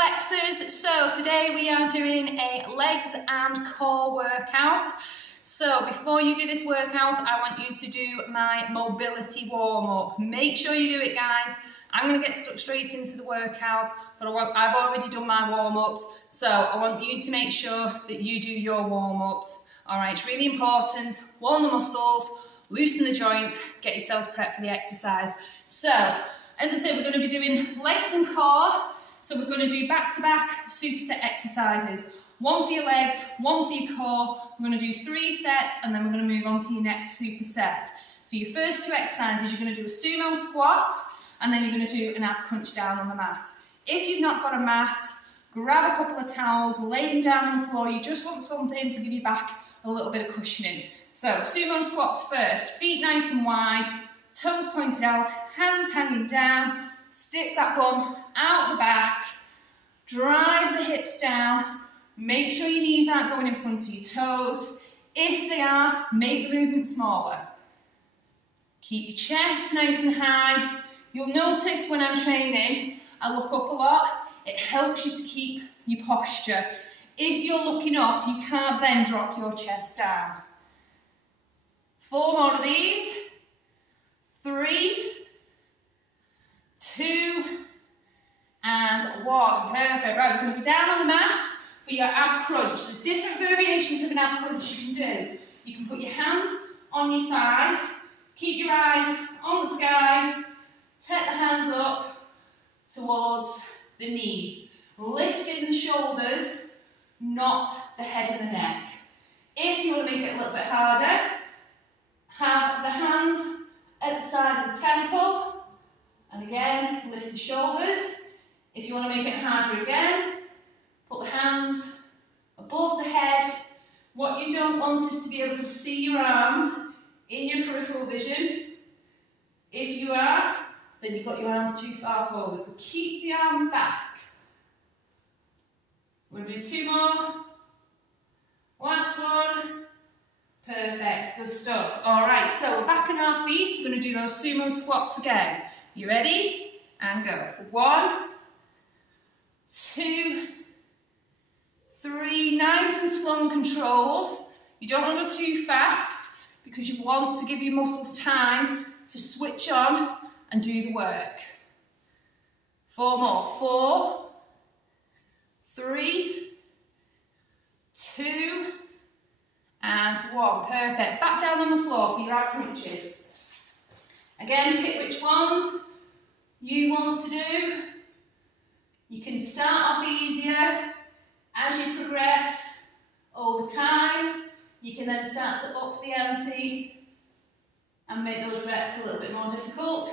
flexors. So today we are doing a legs and core workout. So before you do this workout, I want you to do my mobility warm-up. Make sure you do it, guys. I'm going to get stuck straight into the workout, but I've already done my warm-ups, so I want you to make sure that you do your warm-ups. Alright, it's really important. Warm the muscles, loosen the joints, get yourselves prepped for the exercise. So, as I said, we're going to be doing legs and core. So we're going to do back-to-back superset exercises. One for your legs, one for your core. We're going to do 3 sets, and then we're going to move on to your next superset. So your first 2 exercises, you're going to do a sumo squat, and then you're going to do an ab crunch down on the mat. If you've not got a mat, grab a couple of towels, lay them down on the floor. You just want something to give your back a little bit of cushioning. So sumo squats first, feet nice and wide, toes pointed out, hands hanging down, stick that bum out the back, drive the hips down, make sure your knees aren't going in front of your toes. If they are, make the movement smaller. Keep your chest nice and high. You'll notice when I'm training, I look up a lot. It helps you to keep your posture. If you're looking up, you can't then drop your chest down. 4 more of these. 3, 2, and 1. Perfect. Right, we're going to go down on the mat for your ab crunch. There's different variations of an ab crunch you can do. You can put your hands on your thighs, keep your eyes on the sky, take the hands up towards the knees. Lifting the shoulders, not the head and the neck. If you want to make it a little bit harder, have the hands at the side of the temple, and again, lift the shoulders. If you want to make it harder again, put the hands above the head. What you don't want is to be able to see your arms in your peripheral vision. If you are, then you've got your arms too far forward, so keep the arms back. We're going to do 2 more. Last one. Perfect, good stuff. All right, so we're back on our feet. We're going to do those sumo squats again. You ready? And go. For 1, 2, 3. Nice and slow and controlled. You don't want to go too fast because you want to give your muscles time to switch on and do the work. 4 more. 4, 3, 2, and 1. Perfect. Back down on the floor for your ab crunches. Again, pick which ones you want to do. You can start off easier. As you progress over time, you can then start to up the ante and make those reps a little bit more difficult.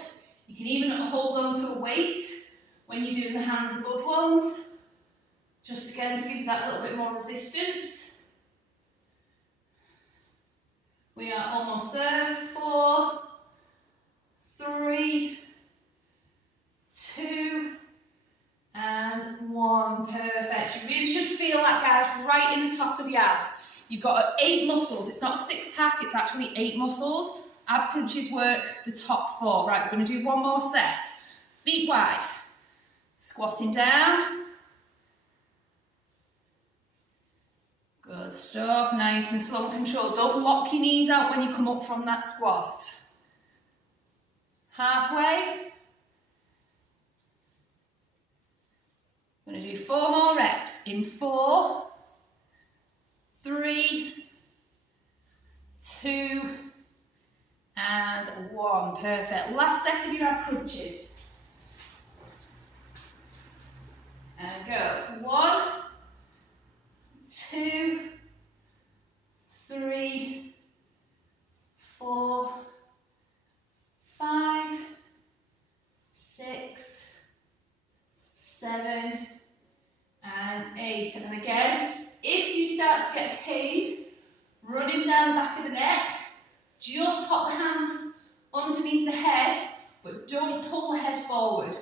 You can even hold on to a weight when you're doing the hands above ones, just again to give you that little bit more resistance. We are almost there. 4, 3, 2, and 1. Perfect. You really should feel that, guys, right in the top of the abs. You've got 8 muscles. It's not a 6-pack, it's actually 8 muscles. Ab crunches work the top 4. Right, we're going to do 1 more set. Feet wide. Squatting down. Good stuff. Nice and slow and controlled. Don't lock your knees out when you come up from that squat. Halfway. I'm going to do 4 more reps in 4, 3, 2, and 1. Perfect. Last set of your ab crunches. And go. 1, 2, 3, 4, 5, 6, 7, and 8. And again, if you start to get a pain running down the back of the neck, just pop the hands underneath the head, but don't pull the head forward.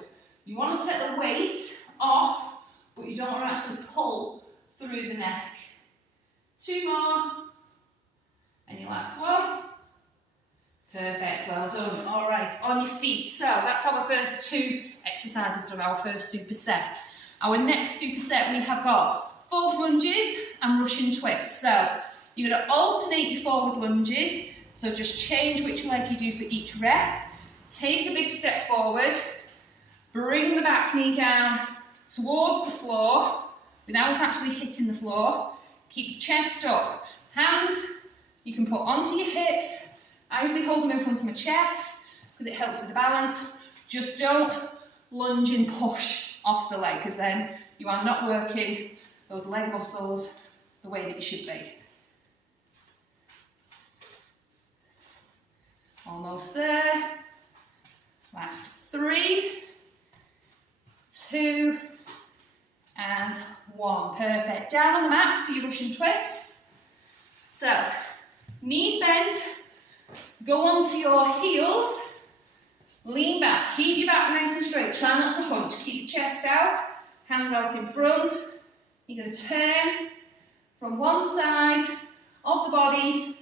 You want to take the weight off, but you don't want to actually pull through the neck. 2 more, and your last one. Perfect, well done. All right, on your feet. So that's our first 2 exercises done, our first superset. Our next superset, we have got forward lunges and Russian twists. So you're going to alternate your forward lunges. So just change which leg you do for each rep. Take a big step forward. Bring the back knee down towards the floor without actually hitting the floor. Keep your chest up. Hands you can put onto your hips. I usually hold them in front of my chest because it helps with the balance. Just don't lunge and push off the leg, because then you are not working those leg muscles the way that you should be. Almost there. Last 3, 2, and 1. Perfect. Down on the mat for your Russian twists. So, knees bent, go onto your heels, lean back, keep your back nice and straight, try not to hunch, keep your chest out, hands out in front. You're going to turn from one side of the body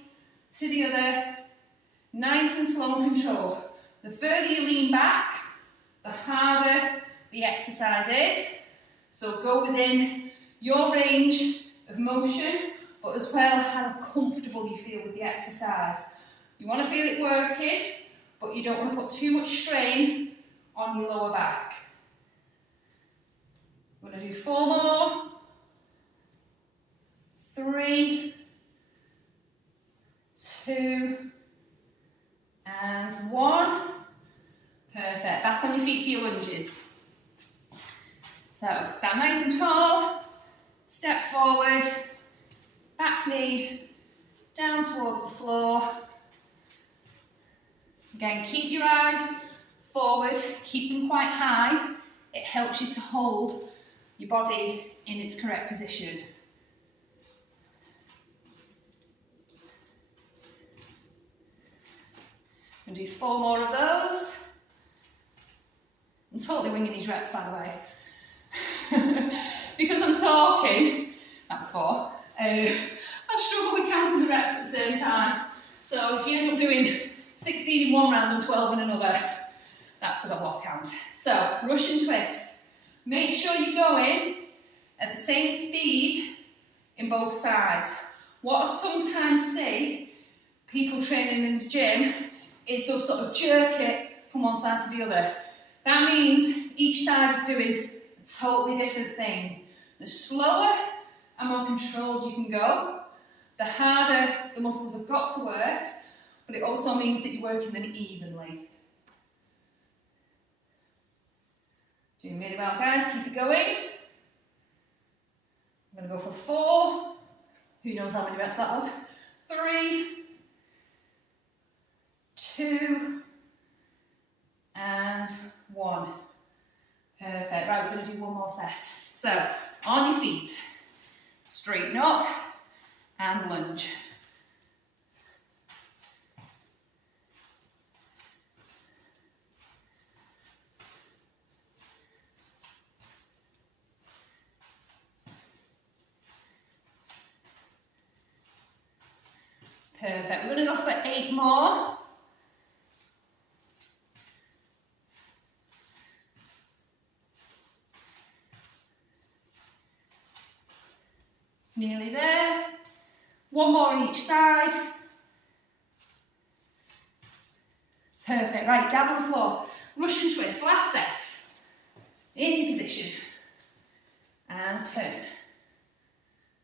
to the other, nice and slow and controlled. The further you lean back, the harder the exercise is. So go within your range of motion, but as well how comfortable you feel with the exercise. You want to feel it working, but you don't want to put too much strain on your lower back. We're going to do 4 more. 3, 2, and 1. Perfect. Back on your feet for your lunges. So stand nice and tall, step forward, back knee down towards the floor. Again, keep your eyes forward, keep them quite high. It helps you to hold your body in its correct position. I'm going to do 4 more of those. I'm totally winging these reps, by the way. Because I'm talking, that was 4, I struggle with counting the reps at the same time. So if you end up doing 16 in one round and 12 in another, that's because I've lost count. So, Russian twists. Make sure you go in at the same speed in both sides. What I sometimes see people training in the gym is they'll sort of jerk it from one side to the other. That means each side is doing a totally different thing. The slower and more controlled you can go, the harder the muscles have got to work, but it also means that you're working them evenly. Doing really well, guys. Keep it going. I'm going to go for 4. Who knows how many reps that was? 3, 2, and 1. Perfect. Right, we're going to do 1 more set. So, on your feet, straighten up and lunge. Perfect. We're going to go for 8 more. Nearly there. 1 more on each side. Perfect. Right, down on the floor. Russian twist. Last set. In your position. And turn.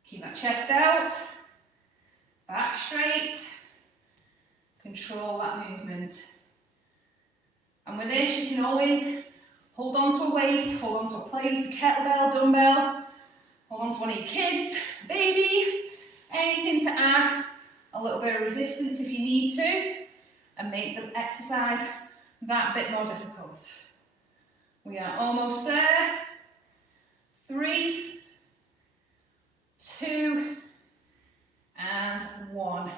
Keep that chest out. Back straight. Control that movement. And with this, you can always hold on to a weight, hold on to a plate, a kettlebell, dumbbell, hold on to one of your kids, baby, anything to add a little bit of resistance if you need to, and make the exercise that bit more difficult. We are almost there. 3, 2, and 1.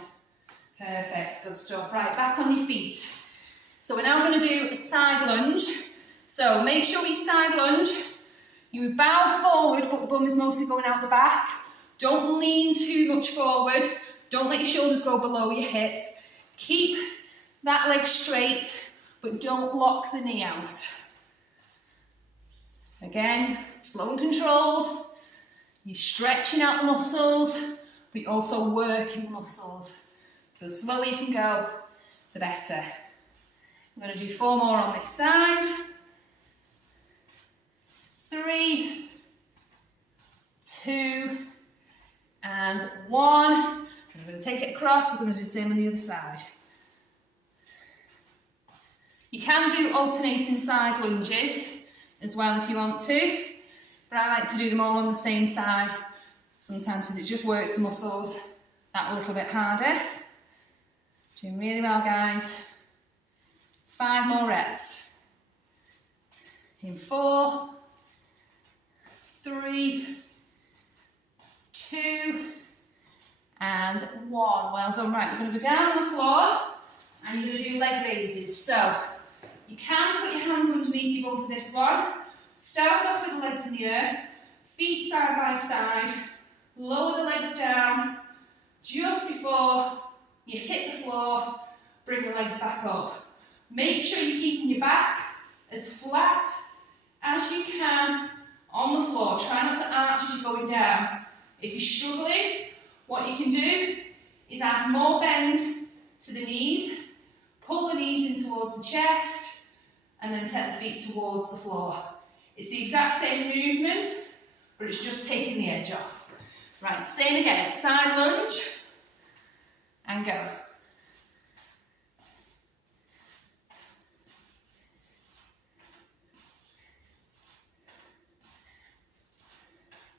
Perfect, good stuff. Right, back on your feet. So we're now going to do a side lunge. So make sure we side lunge. You bow forward, but the bum is mostly going out the back. Don't lean too much forward. Don't let your shoulders go below your hips. Keep that leg straight, but don't lock the knee out. Again, slow and controlled. You're stretching out the muscles, but you're also working the muscles. So the slower you can go, the better. I'm going to do 4 more on this side. 3, 2, and 1. And I'm going to take it across. We're going to do the same on the other side. You can do alternating side lunges as well if you want to, but I like to do them all on the same side sometimes because it just works the muscles that little bit harder. Doing really well, guys. 5 more reps. In 4, 3, 2, and 1. Well done. Right, we're going to go down on the floor and you're going to do leg raises. So you can put your hands underneath your bum for this one. Start off with the legs in the air, feet side by side, lower the legs down just before you hit the floor, bring the legs back up. Make sure you're keeping your back as flat as you can on the floor. Try not to arch as you're going down. If you're struggling, what you can do is add more bend to the knees, pull the knees in towards the chest, and then take the feet towards the floor. It's the exact same movement, but it's just taking the edge off. Right, same again, side lunge, and go.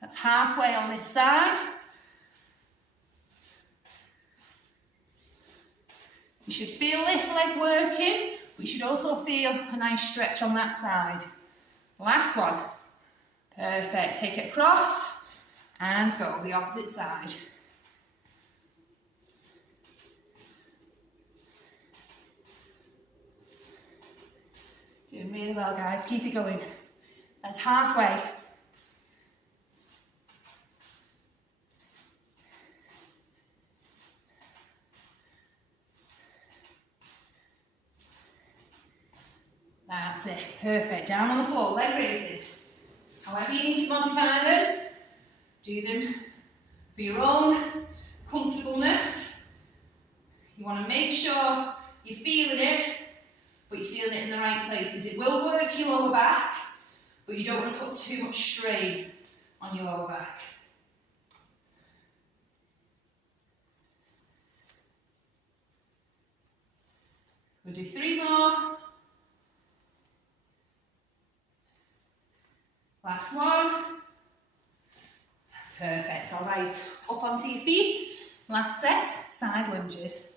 That's halfway on this side. You should feel this leg working, but you should also feel a nice stretch on that side. Last one. Perfect. Take it across and go the opposite side. Doing really well, guys. Keep it going. That's halfway. That's it, perfect. Down on the floor, leg raises. However you need to modify them, do them for your own comfortableness. You want to make sure you're feeling it, but you're feeling it in the right places. It will work your lower back, but you don't want to put too much strain on your lower back. We'll do 3 more. Last one. Perfect. All right. Up onto your feet. Last set, side lunges.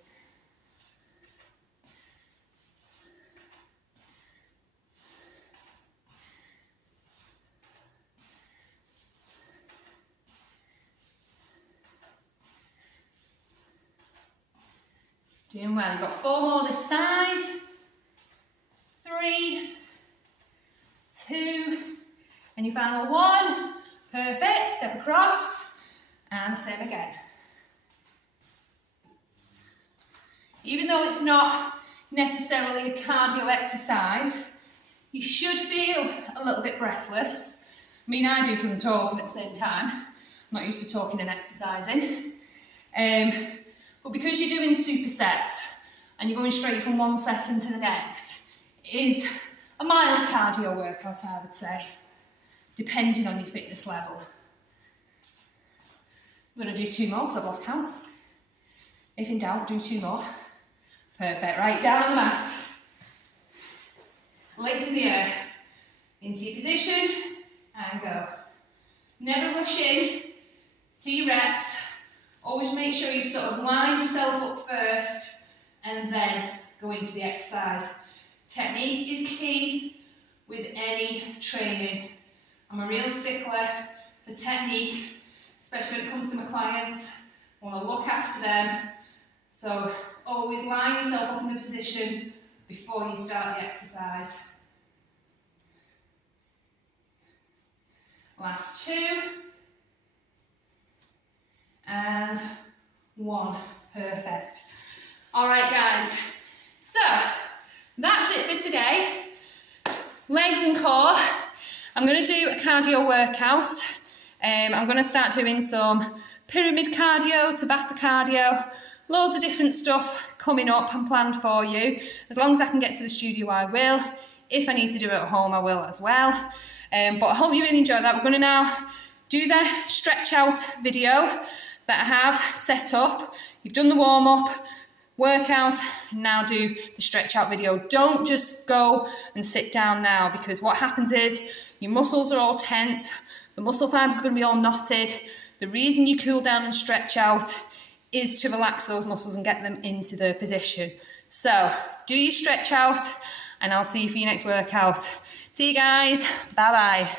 Doing well. You've got 4 more this side. 3, 2, and your final 1. Perfect. Step across and same again. Even though it's not necessarily a cardio exercise, you should feel a little bit breathless. I mean, I do because I'm talking at the same time. I'm not used to talking and exercising. But because you're doing supersets and you're going straight from one set into the next, it is a mild cardio workout, I would say, depending on your fitness level. I'm going to do 2 more because I've lost count. If in doubt, do 2 more. Perfect. Right, down on the mat. Legs in the air. Into your position and go. Never rush in to your reps. Always make sure you've sort of lined yourself up first and then go into the exercise. Technique is key with any training. I'm a real stickler for technique, especially when it comes to my clients. I want to look after them. So always line yourself up in the position before you start the exercise. Last 2. And 1. Perfect. All right, guys. So that's it for today. Legs and core. I'm going to do a cardio workout. I'm going to start doing some pyramid cardio, Tabata cardio, loads of different stuff coming up and planned for you. As long as I can get to the studio, I will. If I need to do it at home, I will as well. But I hope you really enjoy that. We're going to now do the stretch out video that I have set up. You've done the warm up, workout, and now do the stretch out video. Don't just go and sit down now, because what happens is your muscles are all tense, the muscle fibers are going to be all knotted. The reason you cool down and stretch out is to relax those muscles and get them into their position. So do your stretch out, and I'll see you for your next workout. See you guys. Bye bye.